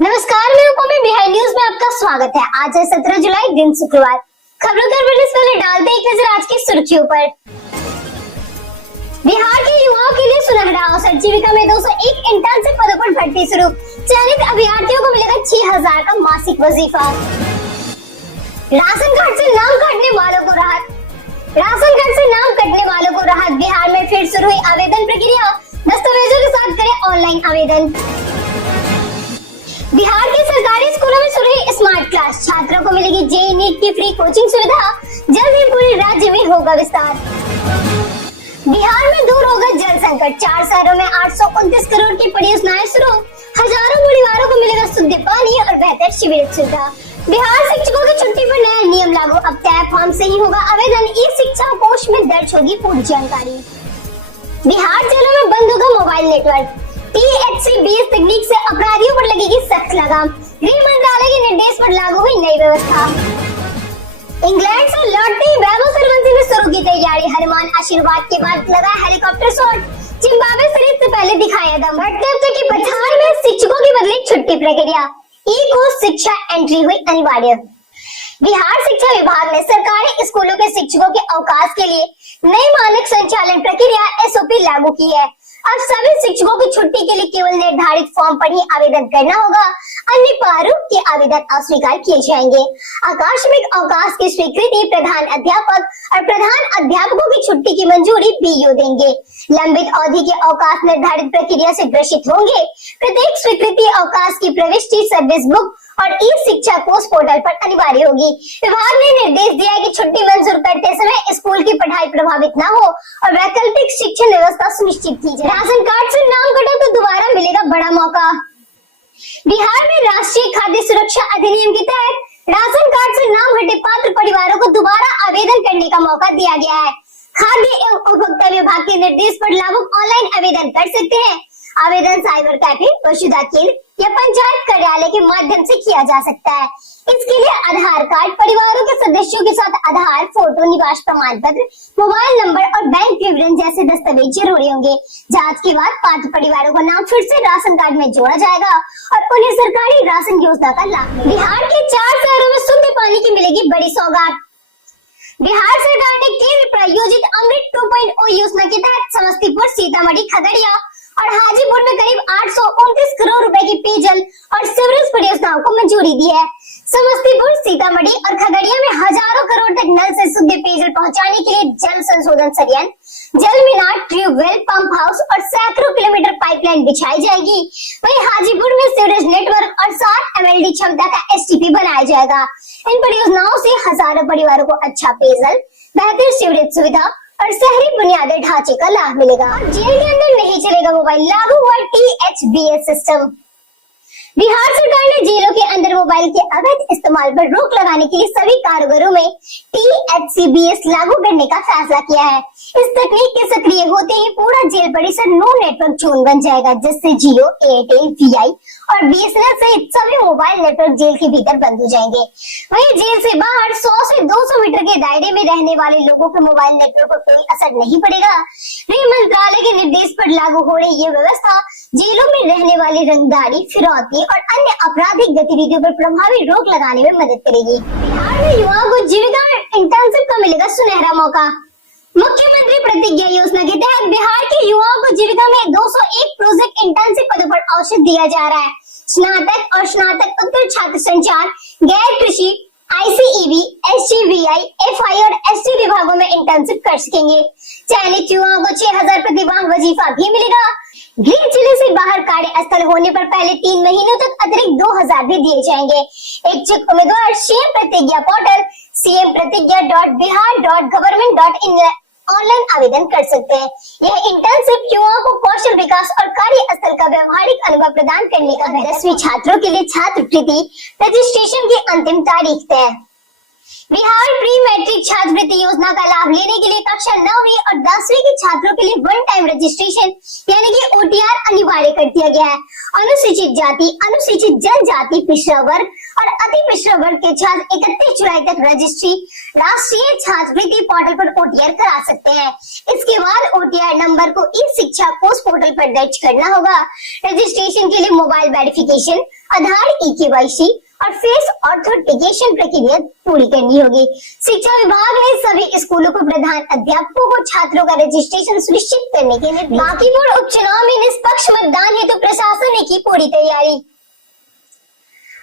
नमस्कार, मैं उपमा behind news में आपका स्वागत है। आज है 17 जुलाई, दिन शुक्रवार। खबरों पर बढ़ने से पहले डालते एक नजर आज की सुर्खियों पर। बिहार के युवाओं के लिए सुनहरा अवसर, जीविका में 201 इंटर्नशिप पदों पर भर्ती शुरू। चयनित अभ्यर्थियों को मिलेगा 6,000 का मासिक वजीफा। राशन कार्ड से नाम काटने वालों को राहत। राशन कार्ड से नाम कटने वालों को राहत। बिहार में फिर शुरू हुई आवेदन प्रक्रिया। दस्तावेजों के साथ करें ऑनलाइन आवेदन। बिहार के सरकारी स्कूलों में शुरू हुई स्मार्ट क्लास। छात्रों को मिलेगी जेईई नीट की फ्री कोचिंग सुविधा। जल्द ही पूरे राज्य में होगा विस्तार। बिहार में दूर होगा जल संकट। 4 शहरों में 829 करोड़ की परियोजनाएं शुरू। हजारों परिवारों को मिलेगा शुद्ध पानी और बेहतर सीवरेज सुविधा। बिहार शिक्षकों की छुट्टी पर नया नियम लागू। अब तय फॉर्म से ही होगा आवेदन। ई शिक्षा कोष में दर्ज होगी पूरी जानकारी। बिहार जेलों में बंद होगा मोबाइल नेटवर्क। THC-20 तकनीक से अपराधियों पर लगेगी सख्त लगाम। गृह मंत्रालय के निर्देश पर लागू हुई नई व्यवस्था। इंग्लैंड से लौटते ही वैभव सूर्यवंशी ने शुरू की तैयारी। हनुमान आशीर्वाद के बाद लगा हेलीकॉप्टर शॉट। जिम्बाब्वे सीरीज से पहले दिखाया दम। बढ़ते हफ्ते की पठान में शिक्षकों की बदली छुट्टी प्रक्रिया। ई-कोर्स शिक्षा एंट्री हुई अनिवार्य। बिहार शिक्षा विभाग ने सरकारी स्कूलों के शिक्षकों के अवकाश के लिए नई मानक संचालन प्रक्रिया SOP लागू की है। अब सभी शिक्षकों की छुट्टी के लिए केवल निर्धारित फॉर्म पर ही आवेदन करना होगा। अन्य प्रारूप के आवेदन अस्वीकार किए जाएंगे। आकस्मिक अवकाश की स्वीकृति प्रधान अध्यापक और प्रधान अध्यापकों की छुट्टी की मंजूरी BEO देंगे। लंबित अवधि के अवकाश निर्धारित प्रक्रिया से ग्रसित होंगे। प्रत्येक स्वीकृति अवकाश की प्रविष्टि सर्विस बुक और ई शिक्षा कोष पोर्टल पर अनिवार्य होगी। विभाग ने निर्देश दिया है कि छुट्टी मंजूर करते समय स्कूल की पढ़ाई प्रभावित न हो और वैकल्पिक शिक्षण व्यवस्था सुनिश्चित की जाए। राशन कार्ड से नाम कटा तो दोबारा मिलेगा बड़ा मौका। बिहार में राष्ट्रीय खाद्य सुरक्षा अधिनियम के तहत राशन कार्ड से नाम हटे पात्र परिवारों को दोबारा आवेदन करने का मौका दिया गया है। खाद्य एवं उपभोक्ता विभाग के निर्देश पर लाभुक ऑनलाइन आवेदन कर सकते हैं। आवेदन साइबर कैफे, पशुधन केंद्र या पंचायत कार्यालय के माध्यम से किया जा सकता है। इसके लिए आधार कार्ड, परिवारों के सदस्यों के साथ आधार, फोटो, निवास प्रमाण पत्र, मोबाइल नंबर और बैंक विवरण जैसे दस्तावेज जरूरी होंगे। जांच के बाद पात्र परिवारों का नाम फिर से राशन कार्ड में जोड़ा जाएगा और उन्हें सरकारी राशन योजना का लाभ। बिहार के 4 शहरों में शुद्ध पानी की मिलेगी बड़ी सौगात। बिहार सरकार ने केंद्र प्रायोजित अमृत 2.0 योजना के तहत समस्तीपुर, सीतामढ़ी, खगड़िया और हाजीपुर में करीब 829 करोड़ रुपए की पेयजल और सीवरेज परियोजनाओं को मंजूरी दी है। समस्तीपुर, सीतामढ़ी और खगड़िया में हजारों करोड़ तक नल से शुद्ध पेयजल पहुंचाने के लिए जल संशोधन संयंत्र, जल मीनार, ट्यूबवेल, पंप हाउस और सैकड़ों किलोमीटर पाइपलाइन बिछाई जाएगी। वहीं हाजीपुर में सीवरेज नेटवर्क और 60 MLD क्षमता का STP बनाया जाएगा। इन परियोजनाओं से हजारों परिवारों को अच्छा पेयजल, बेहतर सीवरेज सुविधा और शहरी बुनियादी ढांचे का लाभ मिलेगा। जेल के अंदर नहीं चलेगा मोबाइल, लागू हुआ THBS सिस्टम। बिहार सरकार ने जेलों के अंदर मोबाइल के अवैध इस्तेमाल पर रोक लगाने के लिए सभी कारागारों में THCBS लागू करने का फैसला किया है। इस तकनीक के सक्रिय होते ही पूरा जेल परिसर नो नेटवर्क जोन बन जाएगा, जिससे जियो, एयरटेल, VI और BSNL सहित सभी मोबाइल नेटवर्क जेल के भीतर बंद हो जाएंगे। वहीं जेल से बाहर 100 से 200 मीटर के दायरे में रहने वाले लोगों के मोबाइल नेटवर्क पर कोई असर नहीं पड़ेगा। गृह मंत्रालय के निर्देश पर लागू हो रही ये व्यवस्था जेलों में रहने वाली रंगदारी, फिरौती और अन्य आपराधिक गतिविधियों पर प्रभावी रोक लगाने में मदद करेगी। बिहार में युवाओं को जीविका इंटर्नशिप का मिलेगा सुनहरा मौका। मुख्यमंत्री प्रतिज्ञा योजना के तहत बिहार के युवाओं को जीविका में 201 प्रोजेक्ट इंटर्नशिप पदों पर अवसर दिया जा रहा है। स्नातक और स्नातकोत्तर छात्र संचार, गैर कृषि, ICEB, SGVI, FI और ST विभागों में इंटर्नशिप कर सकेंगे। चयनित युवाओं को 6,000 प्रतिमाह वजीफा भी मिलेगा। गृह जिले से बाहर कार्यस्थल होने पर पहले 3 महीनों तक अतिरिक्त 2,000 भी दिए जाएंगे। इच्छुक उम्मीदवार CM प्रतिज्ञा पोर्टल cmpratigyabihar.government.in ऑनलाइन आवेदन कर सकते हैं। यह इंटर्नशिप युवाओं को कौशल विकास और कार्यस्थल का व्यवहारिक अनुभव प्रदान करने का है। 10वीं छात्रों के लिए छात्रवृत्ति रजिस्ट्रेशन की अंतिम तारीख तय। बिहार प्री मैट्रिक छात्रवृत्ति योजना का लाभ लेने के लिए कक्षा 9वीं और 10वीं के छात्रों के लिए वन टाइम रजिस्ट्रेशन यानी कि OTR अनिवार्य कर दिया गया है। अनुसूचित जाति, अनुसूचित जनजाति, पिछड़ा वर्ग और अति पिछड़ा वर्ग के छात्र 31 जुलाई तक रजिस्ट्री राष्ट्रीय छात्रवृत्ति पोर्टल पर OTR करा सकते हैं। इसके बाद OTR नंबर को ई शिक्षा कोष पोर्टल पर दर्ज करना होगा। रजिस्ट्रेशन के लिए मोबाइल वेरिफिकेशन, आधार, eKYC और फेस ऑथेंटिकेशन प्रक्रिया पूरी करनी होगी। शिक्षा विभाग ने सभी स्कूलों को प्रधान अध्यापकों को छात्रों का रजिस्ट्रेशन सुनिश्चित करने के निर्देश। बांकीपुर उपचुनाव में निष्पक्ष मतदान हेतु प्रशासन ने की पूरी तैयारी।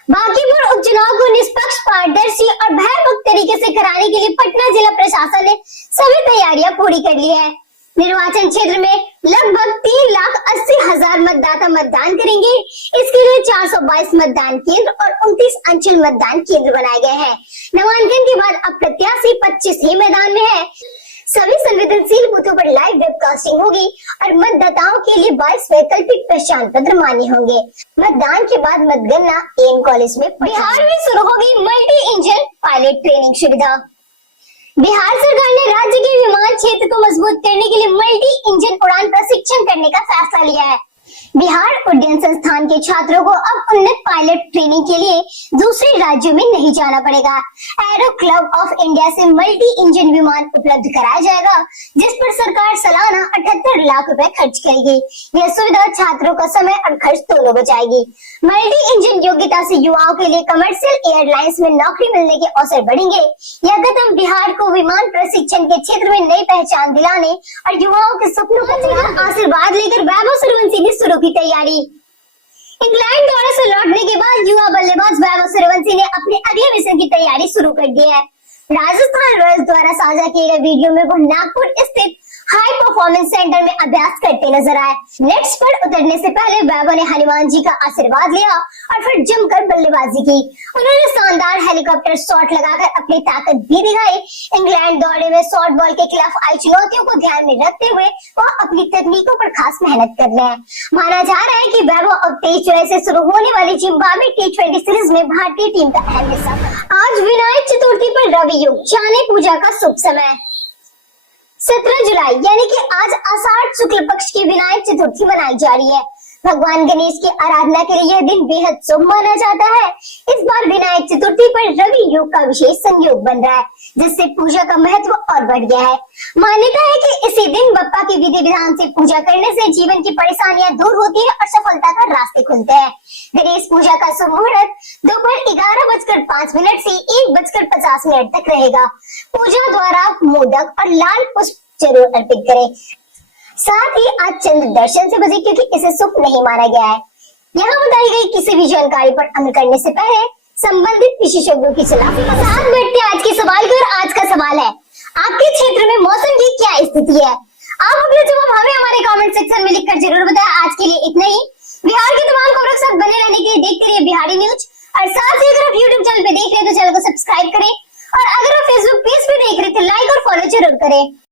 बांकीपुर उपचुनाव को निष्पक्ष, पारदर्शी और भयमुक्त तरीके से कराने के लिए पटना जिला प्रशासन ने सभी तैयारियां पूरी कर ली है। निर्वाचन क्षेत्र में लगभग 3,80,000 मतदाता मतदान करेंगे। इसके लिए 422 मतदान केंद्र और 29 अंचल मतदान केंद्र बनाए गए हैं। नामांकन के बाद अब प्रत्याशी 25 ही मैदान में है। सभी संवेदनशील बूथों पर लाइव वेबकास्टिंग होगी और मतदाताओं के लिए 22 वैकल्पिक पहचान पत्र मान्य होंगे। मतदान के बाद मतगणना एन कॉलेज में। बिहार में शुरू होगी मल्टी इंजन पायलट ट्रेनिंग सुविधा। बिहार सरकार ने राज्य के विमान क्षेत्र को मजबूत करने के लिए मल्टी इंजन उड़ान प्रशिक्षण करने का फैसला लिया है। बिहार उड्डयन संस्थान के छात्रों को अब उन्नत पायलट ट्रेनिंग के लिए दूसरे राज्यों में नहीं जाना पड़ेगा। एरो क्लब ऑफ इंडिया से मल्टी इंजन विमान उपलब्ध कराया जाएगा, जिस पर सरकार सालाना 78 लाख रुपए खर्च करेगी। यह सुविधा छात्रों का समय और खर्च दोनों बचाएगी। मल्टी इंजन योग्यता से युवाओं के लिए कमर्शियल एयरलाइंस में नौकरी मिलने के अवसर बढ़ेंगे। यह कदम बिहार को विमान प्रशिक्षण के क्षेत्र में नई पहचान दिलाने और युवाओं के सपनों का आशीर्वाद लेकर वैभव सूर्यवंशी ने शुरू की तैयारी। इंग्लैंड दौरे से लौटने के बाद युवा बल्लेबाज वैभव सूर्यवंशी ने अपने अगले मिशन की तैयारी शुरू कर दी है। राजस्थान रॉयल्स द्वारा साझा किए गए वीडियो में वो नागपुर स्थित हाई परफॉर्मेंस सेंटर में अभ्यास करते नजर आए। नेट्स पर उतरने से पहले वैभव ने हनुमान जी का आशीर्वाद लिया और फिर जमकर बल्लेबाजी की। उन्होंने शानदार हेलीकॉप्टर शॉट लगाकर अपनी ताकत भी दिखाई। इंग्लैंड दौरे में शॉर्ट बॉल के खिलाफ आई चुनौतियों को ध्यान में रखते हुए वह अपनी तकनीकों पर खास मेहनत कर रहे हैं। माना जा रहा है कि वैभव अब 23 जुलाई से शुरू होने वाली जिम्बाब्वे T20 सीरीज में भारतीय टीम का अहम हिस्सा। आज विनायक चतुर्थी पर रवि योग, जाने पूजा का शुभ समय। 17 जुलाई यानी कि आज आषाढ़ शुक्ल पक्ष की विनायक चतुर्थी मनाई जा रही है। भगवान गणेश की आराधना के लिए यह दिन बेहद शुभ माना जाता है। इस बार विनायक चतुर्थी पर रवि योग का विशेष संयोग बन रहा है, जिससे पूजा का महत्व और बढ़ गया है। मान्यता है कि इसी दिन बप्पा की विधि विधान से पूजा करने से जीवन की परेशानियां दूर होती है और सफलता का रास्ते खुलते हैं। गणेश पूजा का शुभ मुहूर्त दोपहर 11:05 से 1:50 तक रहेगा। पूजा द्वारा मोदक और लाल पुष्प जरूर अर्पित करें। साथ ही आज चंद्र दर्शन से बचे, क्योंकि इसे शुभ नहीं माना गया है। यहाँ बताई गई किसी भी जानकारी पर अमल करने से पहले संबंधित विशेषज्ञों की सलाह के साथ बढ़ते आज के सवाल की। और आज का सवाल है, आपके क्षेत्र में मौसम की क्या स्थिति है? आप अपने जवाब हमें हमारे कमेंट सेक्शन में लिखकर जरूर बताएं। आज के लिए इतना ही। बिहार की तमाम खबरों के साथ बने रहने के लिए देखते रहिए बिहारी न्यूज। और साथ ही अगर आप यूट्यूब चैनल पे देख रहे हैं तो चैनल को सब्सक्राइब करें, और अगर आप फेसबुक पेज पे देख रहे थे लाइक और फॉलो जरूर करें।